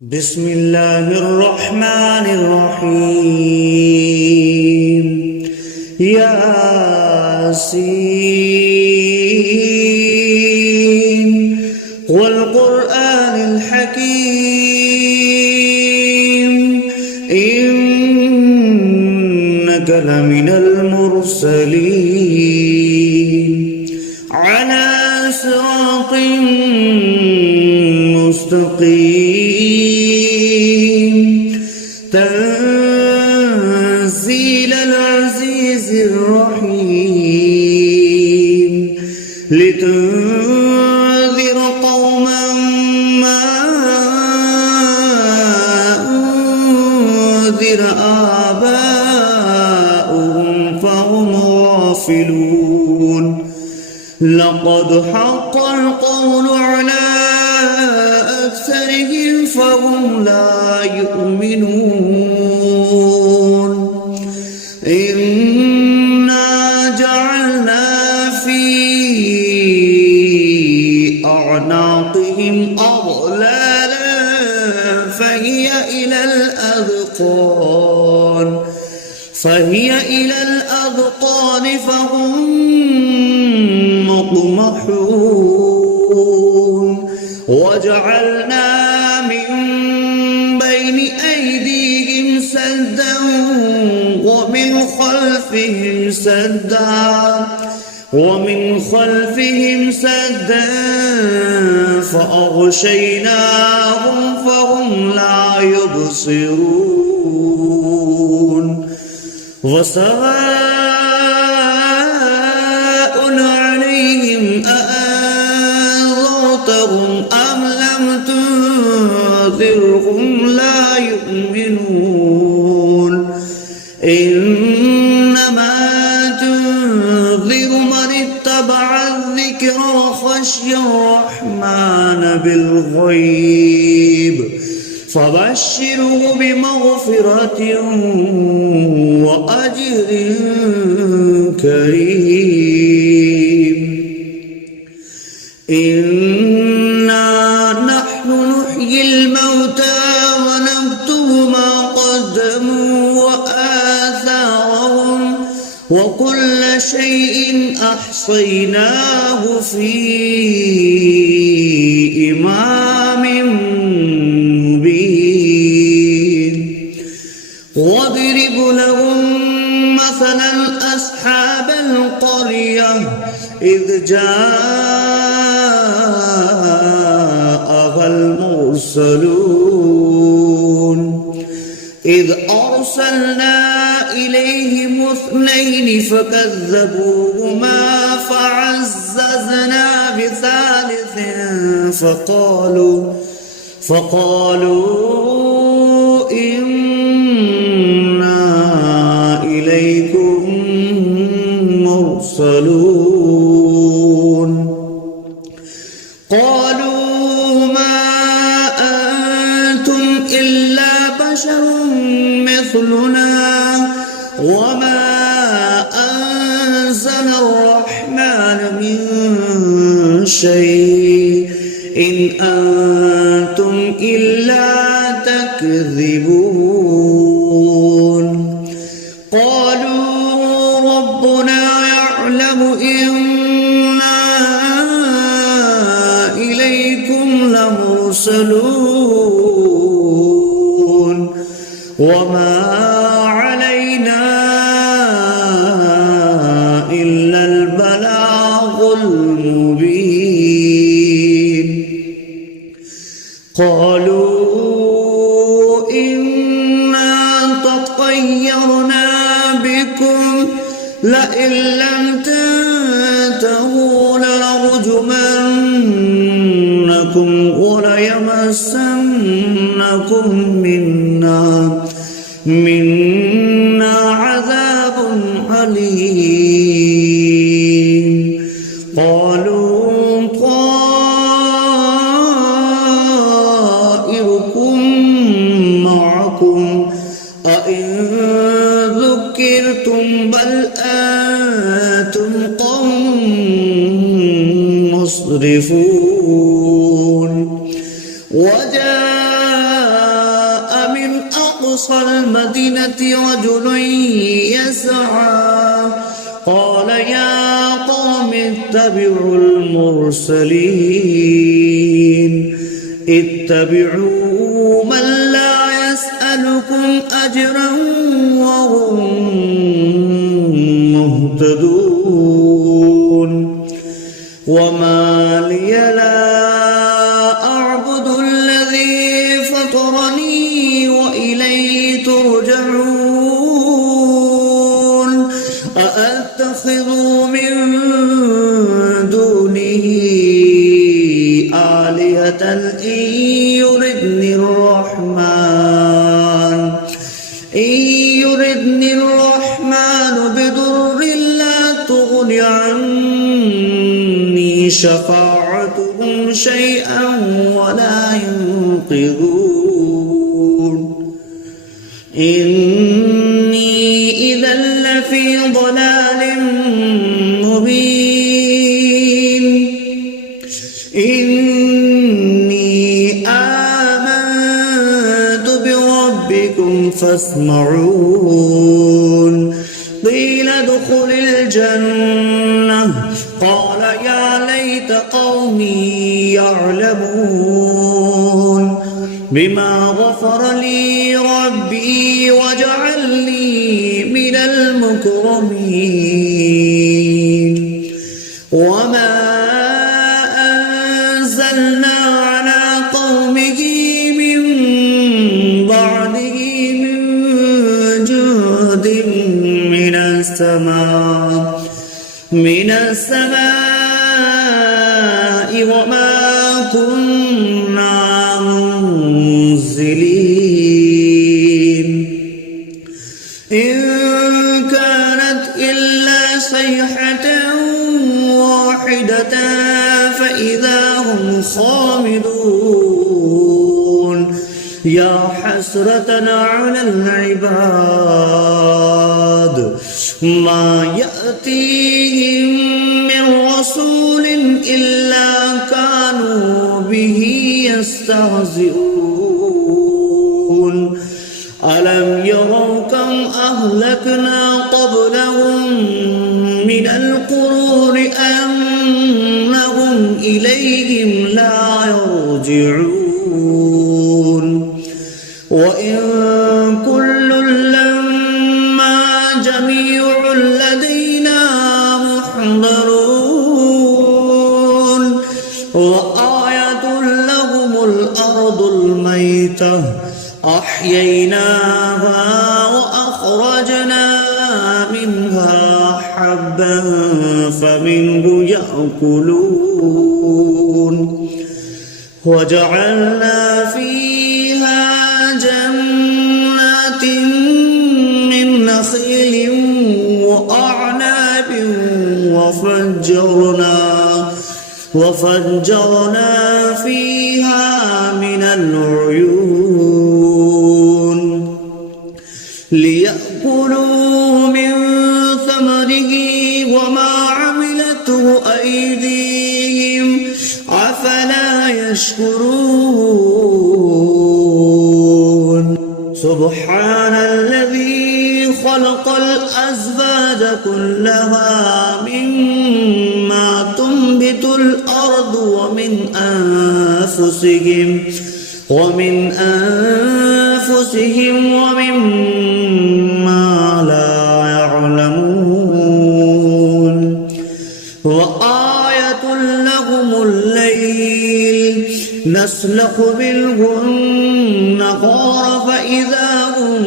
بسم الله الرحمن الرحيم. ياسين والقرآن الحكيم إنك لمن المرسلين على صراط مستقيم تنزيل العزيز الرحيم لتنذر قوما ما أنذر آباؤهم فهم غافلون لقد حق القول على أكثرهم فهم لا يؤمنون إنا جعلنا في أعناقهم أغلالا فهي إلى الأذقان فهم مقمحون وجعلنا من بين أيديهم سدا ومن خلفهم سدا فأغشيناهم فهم لا يبصرون وسواء عليهم أأنذرتهم أم لم تنذرهم لا يؤمنون إنما تنذر من اتبع الذكر وخشي الرحمن بالغيب فبشره بمغفرة وأجر كريم إنا نحن نحيي الموتى ونكتب ما قدموا وآثارهم وكل شيء أحصيناه في إمام مبين واضرب لهم مثلا أصحاب القرية إذ جاءها المرسلون إذ أرسلنا إليهم 2 فكذبوهما فعززنا بثالث فقالوا إنا إليكم مرسلون قالوا ما أنتم إلا بشر مثلنا وما أنزل الرحمن من شيء إن أنتم إلا تكذبون قالوا ربنا يعلم إنا إليكم لمرسلون وما علينا إلا البلاغ المبين قالوا إنا تطيرنا بكم لئن لم تنتهوا لنرجمنكم وليمسنكم منا عذاب أليم قالوا طائركم معكم أئن ذكرتم بل أنتم قوم مسرفون وجاء أقصى المدينة رجل يسعى قال يا قوم اتبعوا المرسلين اتبعوا من لا يسألكم أجرا وهم مهتدون وما لي لا أعبد الذي فطرني وإليه ترجعون أأتخذ من دونه آلهة إن يردني الرحمن بضر لا تغن عني شفاعتهم شيئا ولا ينقذون إني إذا لفي ضلال مبين إني آمنت بربكم فاسمعون قيل ادخل الجنة قال يا ليت قومي يعلمون بما غفر لي ربي وجعلني من المكرمين وما أنزلنا على قومه من بعده من جود من السماء وما كنا منزلين إن كانت إلا صيحة واحدة فإذا هم خامدون يا حسرة على العباد ما يأتيهم من رسول إلا كانوا به يستهزئون ألم يروا كم أهلكنا قبلهم من القرون أنهم إليهم لا يرجعون وإن كل لما جميع لدينا محضرون وآية لهم الأرض الميتة أحييناها وأخرجنا منها حبا فمنه يأكلون وجعلنا فيها جنات من نخيل وأعناب وفجرنا فيها من العيون ليأكلوا من ثمره وما عملته أيديهم أفلا يشكرون سبحان الذي خلق الأزواج كلها مما تنبت الأرض ومن أنفسهم ومما لا يعلمون وآية لهم الليل نسلخ منه النهار فإذا هم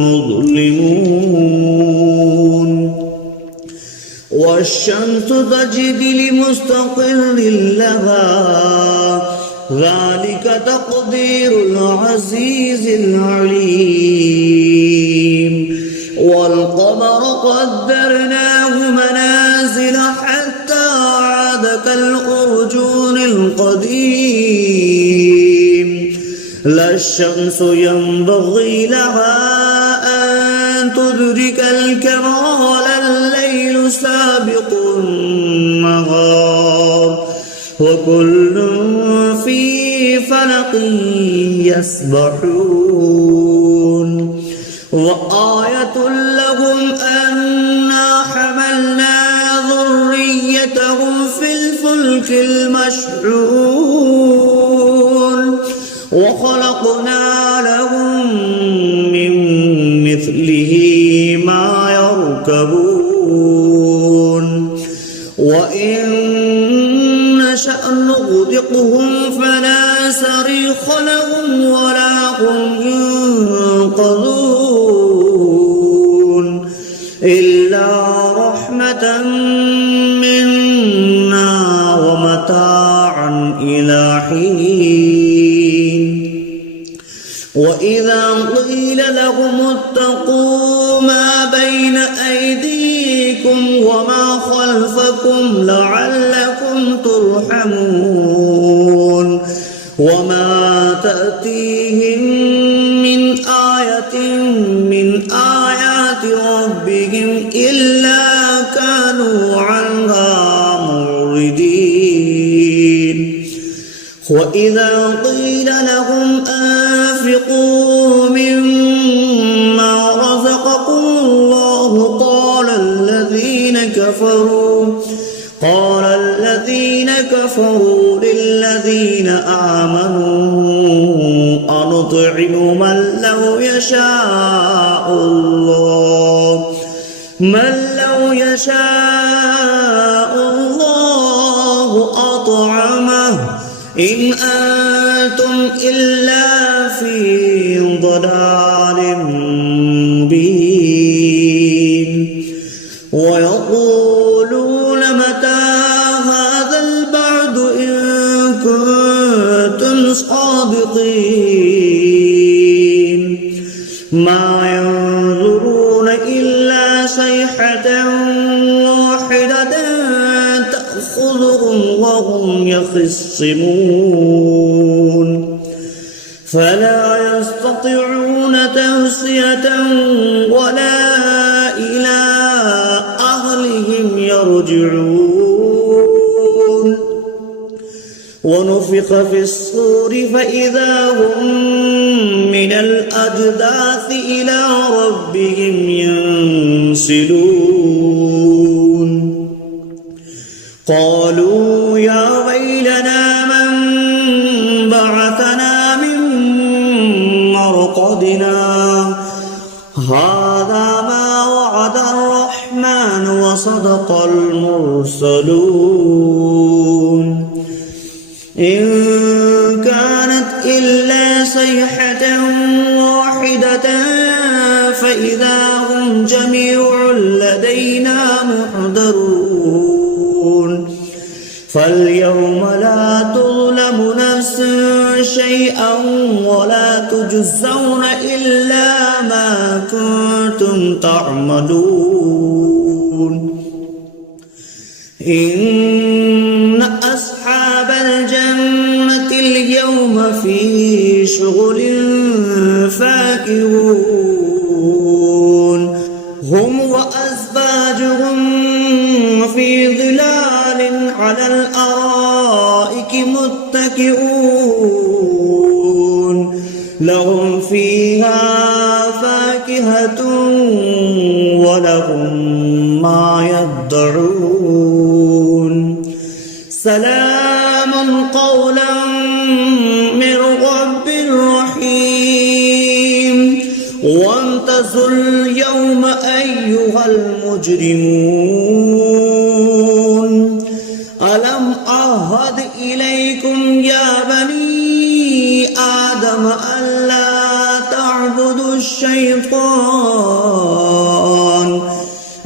مظلمون والشمس تجري لمستقر لها ذلك تقدير العزيز العليم والقمر قدرناه منازل حتى عاد كالأرجون القديم لا الشمس ينبغي لها أن تدرك الكمال الليل سابق النهار وكل في فلق يسبحون وآية لهم أنا حملنا ذريتهم في الفلك المشحون وخلقنا لهم من مثله ما يركبون وإن نشأ نغرقهم فلا صريخ لهم ولا هم ينقذون إلا رحمة منا ومتاعا إلى حين وإذا قيل لهم اتقوا ما بين أيديكم وما خلفكم لعلكم ترحمون وما تأتيهم من آية من آيات ربهم إلا كانوا عنها معرضين وإذا قيل لهم أنفقوا مما رزقكم الله قال الذين كفروا للذين آمنوا أنطعم من لو يشاء الله أطعمه إن أنتم إلا في ضلال مبين ويقولون متى هذا البعد إن كنتم صادقين ما ينظرون إلا صيحة واحدة تأخذهم وهم يخصمون فلا يستطيعون توصية ولا إلى أهلهم يرجعون ونفخ في الصور فإذا هم من الأجداث إلى ربهم ينسلون قالوا يا ويلنا من بعثنا من مرقدنا هذا ما وعد الرحمن وصدق المرسلون إن كانت إلا صيحة واحدة فإذا هم جميع لدينا محضرون فاليوم لا تظلم نفس شيئا ولا تجزون إلا ما كنتم تعملون إن أصحاب الجنة اليوم في شغل فاكهون هم وأزواجهم في ظلال على الأرائك متكئون لهم فيها فاكهة ولهم ما يدعون سلام قولا من رب رحيم وامتازوا اليوم أيها المجرمون ألم أعهد إليكم يا بني آدم ألا تعبدوا الشيطان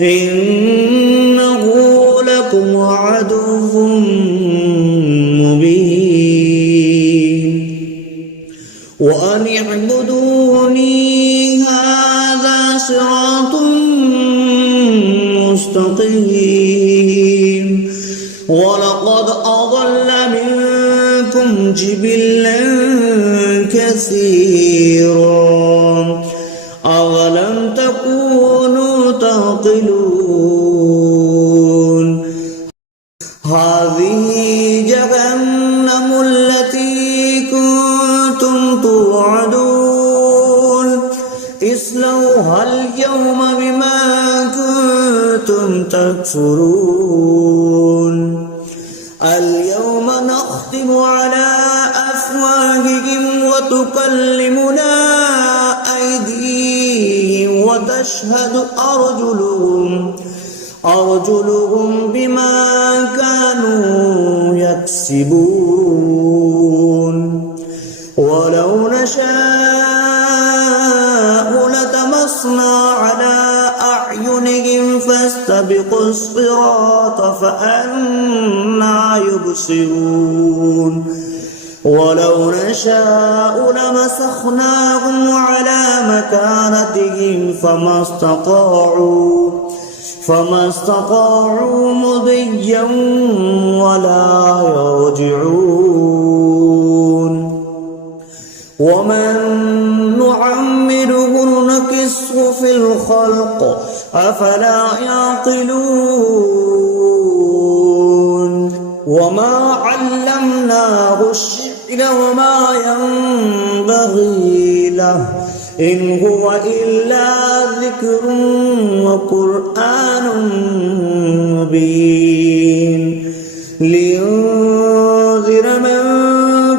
إنه لكم عدو مبين وأن اعبدوني هذا صراط مستقيم ولقد أضل منكم جبلا كثيرا أولم تكونوا تعقلون هذه جهنم التي كنتم اليوم بما كنتم تكفرون اليوم نختم على أفواههم وتكلمنا أيديهم وتشهد أرجلهم بما كانوا يكسبون ولو نشاء لطمسنا على أعينهم فاستبقوا الصراط فأنى يبصرون ولو نشاء لمسخناهم على مكانتهم فما استطاعوا مضيا ولا يرجعون ومن نعمره نكسه في الخلق أفلا يعقلون وما علمناه الشعر وما ينبغي له إن هو إلا ذكر وقرآن مبين لينذر من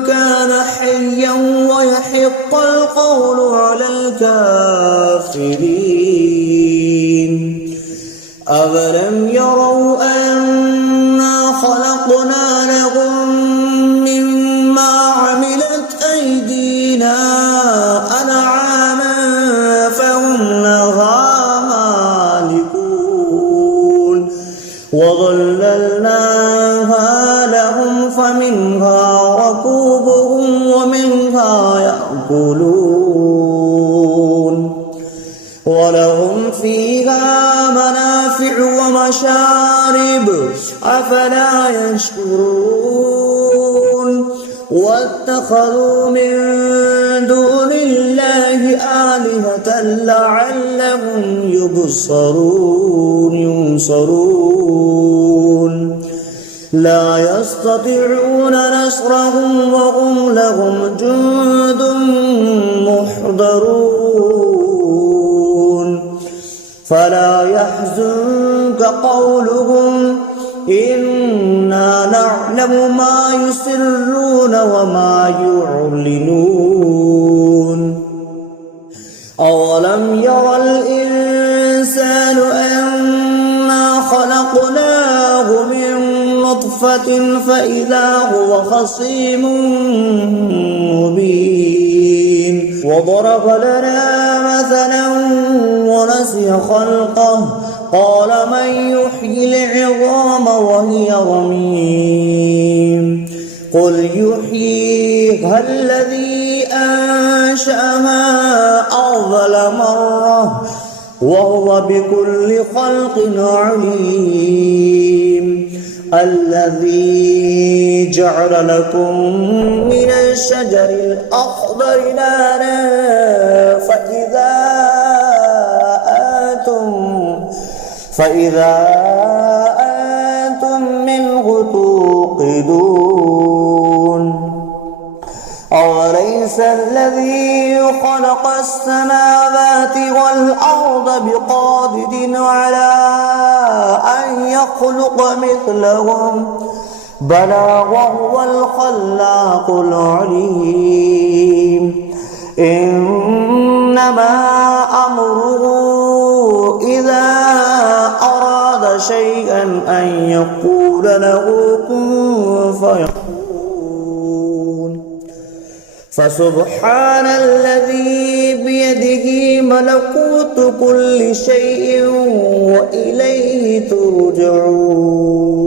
كان حيا ويحق القول على الكافرين أولم يروا أنا خلقنا لهم مما عملت أيدينا أنعاما فهم لها مالكون وظللناها لهم فمنها ركوبهم ومنها يأكلون ولهم فيها منافع ومشارب أفلا يشكرون واتخذوا من دون الله آلهة لعلهم ينصرون لا يستطيعون نصرهم وهم لهم جند محضرون فلا يحزنك قولهم إنا نعلم ما يسرون وما يعلنون أولم ير الإنسان أنا خلقناه من نطفة فإذا هو خصيم مبين وضرب لنا مثلا ونسي خلقه قال من يحيي العظام وهي رميم قل يحييها الذي أنشأها أول مرة وهو بكل خلق عليم الذي جعل لكم من الشجر الأخضر نارا فإذا أنتم منه توقدون أوليس الذي خلق السماوات والأرض بقادر على أن يخلق مثلهم بلى وهو الخلاق العليم إنما أمره إذا أراد شيئا أن يقول له كن فيكون فسبحان الذي بيده ملكوت كل شيء وإليه ترجعون.